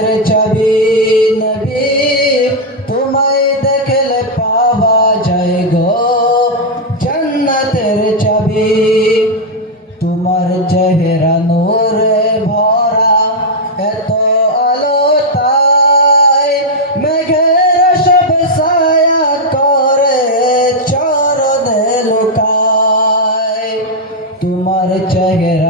প্রাণের ছবি নবী, তোমায় দেখলে পাওয়া যায় গো। জন্নতের ছবি তোমার চেহারা নূরে ভরা, এত আলো তাই মেঘের সব ছায়া করে চরণে লুকায়। তোমার চেহারা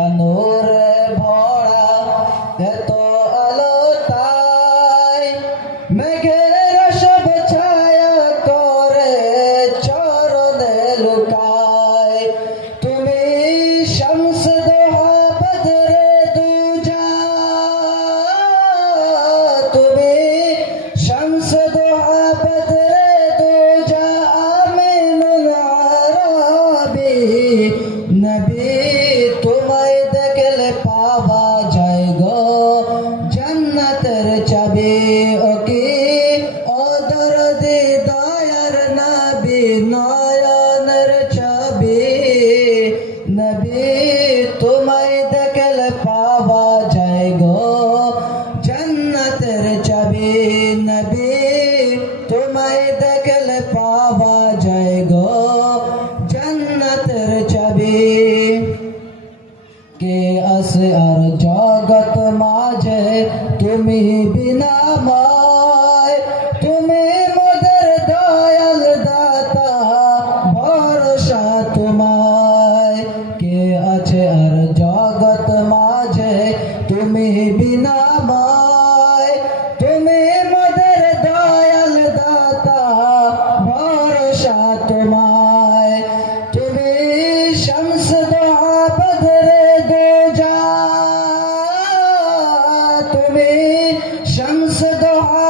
কে আসে আর জগৎ মাঝে, তুমি বিনা মায়। তুমি মোদের দয়াল দাতা, ভরসা তোমায়। কে আছে আর জগৎ মাঝে, তুমি বিনা মায়।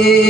eh,